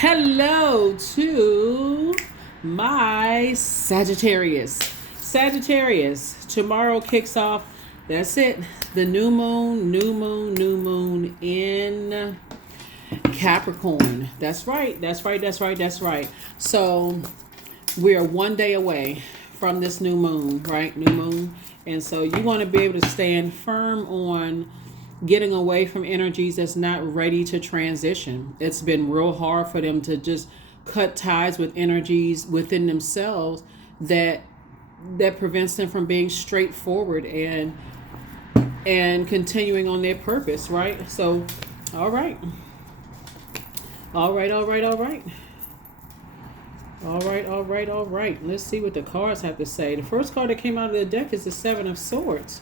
Hello to my Sagittarius. Sagittarius, tomorrow kicks off, that's it, the new moon in Capricorn. That's right. So we are one day away from this new moon, right? New moon. And so you want to be able to stand firm on getting away from energies that's not ready to transition. It's been real hard for them to just cut ties with energies within themselves that prevents them from being straightforward and continuing on their purpose, right? So, all right. All right. Let's see what the cards have to say. The first card that came out of the deck is the Seven of Swords.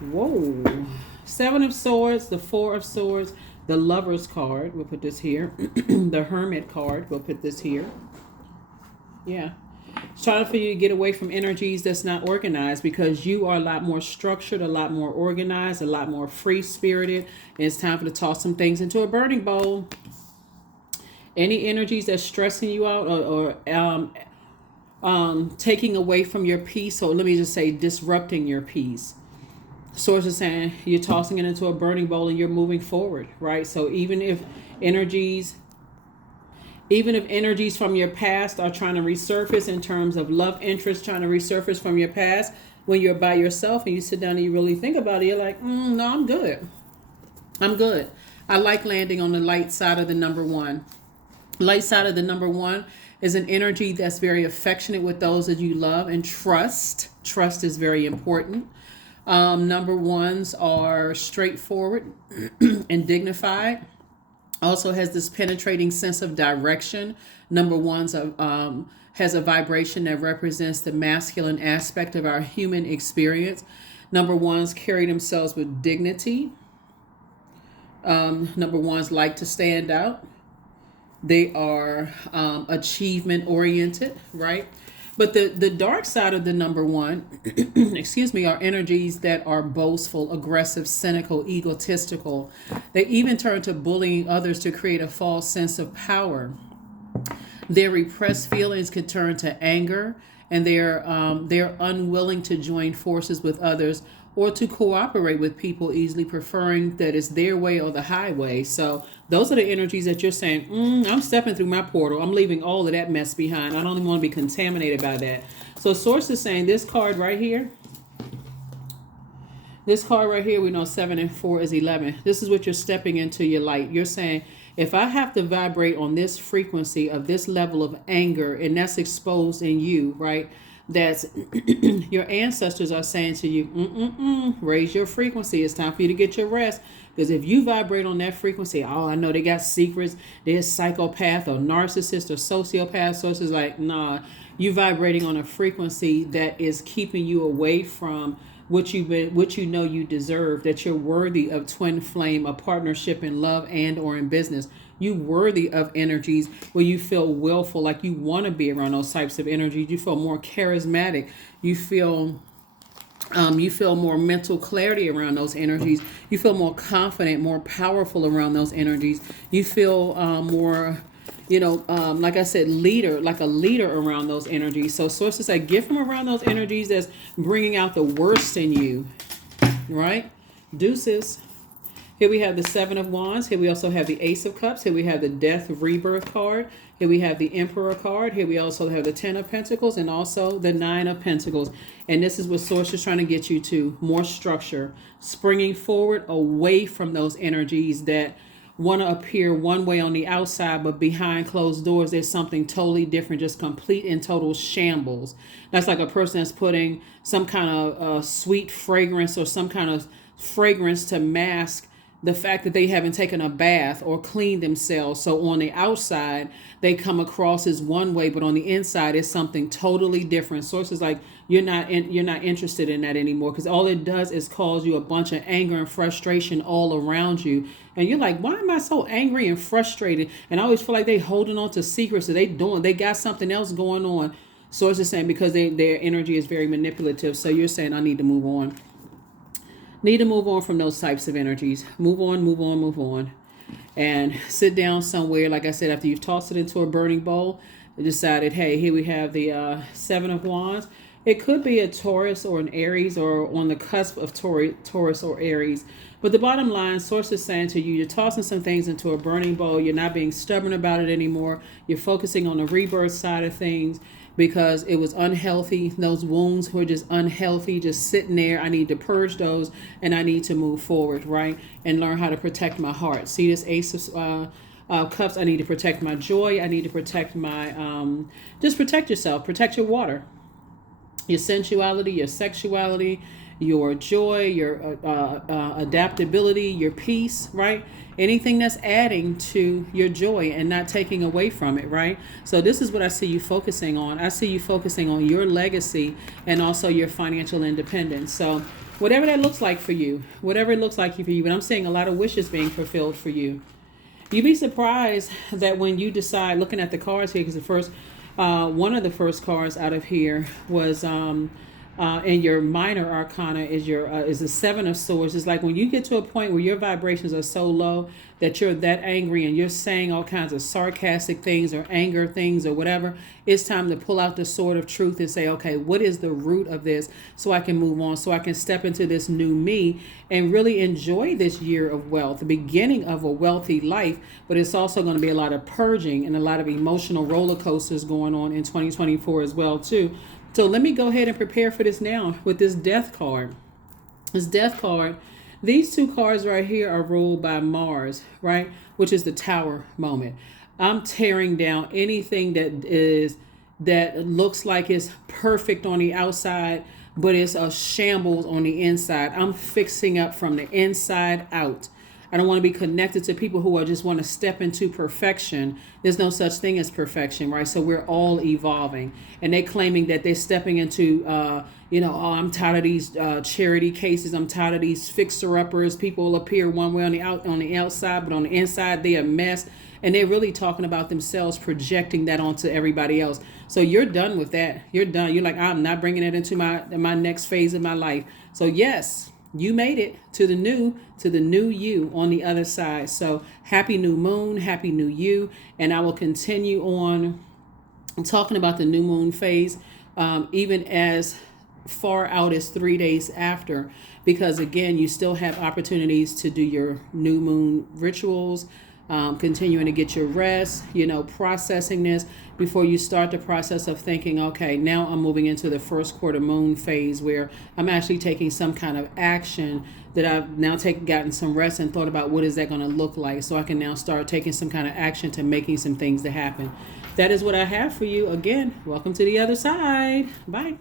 Whoa. Seven of Swords, the Four of Swords, the Lover's card. We'll put this here. The Hermit card. We'll put this here. Yeah. It's trying for you to get away from energies that's not organized because you are a lot more structured, a lot more organized, a lot more free-spirited. And it's time for to toss some things into a burning bowl. Any energies that's stressing you out or taking away from your peace, or let me just say disrupting your peace. Source is saying you're tossing it into a burning bowl and you're moving forward, right? So even if energies from your past are trying to resurface in terms of love interest trying to resurface from your past, when you're by yourself and you sit down and you really think about it, you're like, no, I'm good. I like landing on the light side of the number one. Light side of the number one is an energy that's very affectionate with those that you love and trust. Trust is very important. Number ones are straightforward and dignified. Also has this penetrating sense of direction. Number ones has a vibration that represents the masculine aspect of our human experience. Number ones carry themselves with dignity. Number ones like to stand out. They are achievement oriented, right? But the dark side of the number one, are energies that are boastful, aggressive, cynical, egotistical. They even turn to bullying others to create a false sense of power. Their repressed feelings could turn to anger, and they're unwilling to join forces with others or to cooperate with people, easily preferring that it's their way or the highway. So those are the energies that you're saying, I'm stepping through my portal. I'm leaving all of that mess behind. I don't even want to be contaminated by that. So Source is saying this card right here, we know 7 and 4 is 11. This is what you're stepping into your light. You're saying, if I have to vibrate on this frequency of this level of anger, and that's exposed in you, right? That's your ancestors are saying to you, raise your frequency. It's time for you to get your rest. Because if you vibrate on that frequency, I know they got secrets. They're psychopath or narcissist or sociopath. So it's like, nah, you vibrating on a frequency that is keeping you away from what you know you deserve, that you're worthy of twin flame, a partnership in love and or in business. You worthy of energies where you feel willful, like you want to be around those types of energies. You feel more charismatic. You feel more mental clarity around those energies. You feel more confident, more powerful around those energies. You feel more, like I said, like a leader around those energies. So sources say, get from around those energies that's bringing out the worst in you, right? Deuces. Here we have the Seven of Wands. Here we also have the Ace of Cups. Here we have the Death Rebirth card. Here we have the Emperor card. Here we also have the Ten of Pentacles and also the Nine of Pentacles. And this is what Source is trying to get you to. More structure. Springing forward away from those energies that want to appear one way on the outside, but behind closed doors, there's something totally different, just complete and total shambles. That's like a person that's putting some kind of sweet fragrance or some kind of fragrance to mask the fact that they haven't taken a bath or cleaned themselves. So on the outside, they come across as one way, but on the inside, it's something totally different. Sources like, you're not interested in that anymore, because all it does is cause you a bunch of anger and frustration all around you. And you're like, why am I so angry and frustrated? And I always feel like they holding on to secrets that they got something else going on. Sources saying because their energy is very manipulative. So you're saying, I need to move on. Need to move on from those types of energies. Move on. and sit down somewhere. Like I said, after you've tossed it into a burning bowl, and decided, hey, here we have the Seven of Wands. It could be a Taurus or an Aries, or on the cusp of Taurus or Aries. But the bottom line, source is saying to you, you're tossing some things into a burning bowl. You're not being stubborn about it anymore. You're focusing on the rebirth side of things because it was unhealthy. Those wounds were just unhealthy, just sitting there. I need to purge those, and I need to move forward, right? And learn how to protect my heart. See this Ace of Cups? I need to protect my joy. I need to protect my, just protect yourself. Protect your water, your sensuality, your sexuality, your joy, your adaptability, your peace, right? Anything that's adding to your joy and not taking away from it, right? So this is what I see you focusing on. I see you focusing on your legacy and also your financial independence. So whatever that looks like for you, whatever it looks like for you, but I'm seeing a lot of wishes being fulfilled for you. You'd be surprised that when you decide, looking at the cards here, because the first, one of the first cards out of here was, and your minor arcana is is the Seven of Swords. It's like when you get to a point where your vibrations are so low that you're that angry and you're saying all kinds of sarcastic things or anger things or whatever, it's time to pull out the sword of truth and say, okay, what is the root of this, so I can move on, so I can step into this new me and really enjoy this year of wealth, the beginning of a wealthy life. But it's also going to be a lot of purging and a lot of emotional roller coasters going on in 2024 as well too. So let me go ahead and prepare for this now with this Death card. This Death card, these two cards right here are ruled by Mars, right? Which is the Tower moment. I'm tearing down anything that looks like it's perfect on the outside, but it's a shambles on the inside. I'm fixing up from the inside out. I don't want to be connected to people who just want to step into perfection. There's no such thing as perfection, right? So we're all evolving. And they're claiming that they're stepping into, oh, I'm tired of these charity cases. I'm tired of these fixer-uppers. People will appear one way on the outside, but on the inside, they're a mess. And they're really talking about themselves, projecting that onto everybody else. So you're done with that. You're done. You're like, I'm not bringing it into my next phase of my life. So yes, you made it to the new you on the other side. So happy new moon, happy new you. And I will continue on talking about the new moon phase, even as far out as 3 days after, because again, you still have opportunities to do your new moon rituals, continuing to get your rest, processing this before you start the process of thinking, okay, now I'm moving into the first quarter moon phase where I'm actually taking some kind of action that I've now gotten some rest and thought about what is that going to look like, so I can now start taking some kind of action to making some things to happen. That is what I have for you. Again, welcome to the other side. Bye.